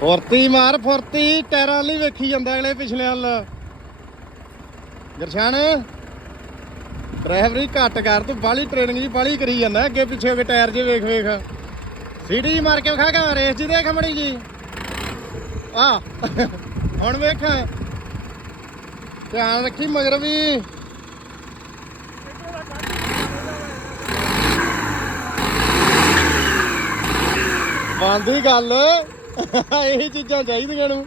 ਫੁਰਤੀ ਮਾਰ ਫੁਰਤੀ, ਟਾਇਰਾਂ ਲਈ ਵੇਖੀ ਜਾਂਦਾ ਅਗਲੇ ਪਿਛਲੇ ਵੱਲ। ਗਰਸ਼ਾਨ ਡਰਾਈਵਰੀ ਘੱਟ ਕਰ, ਤੂੰ ਬਾਹਲੀ ਟ੍ਰੇਨਿੰਗ ਜੀ ਬਾਹਲੀ ਕਰੀ ਜਾਂਦਾ, ਅੱਗੇ ਪਿੱਛੇ ਹੋ ਕੇ ਟਾਇਰ ਜੇ ਵੇਖ ਵੇਖ। ਸੀਟੀ ਜੀ ਮਾਰ ਕੇ ਵਿਖਾ ਕੇ ਰੇਸ ਜੀ ਦੇਖ ਮੜੀ ਜੀ। ਆ ਹੁਣ ਵੇਖ, ਧਿਆਨ ਰੱਖੀ ਮਗਰ ਵੀ। ਬੰਦੀ ਗੱਲ ਇਹੀ ਚੀਜ਼ਾਂ ਚਾਹੀਦੀਆਂ ਨੂੰ।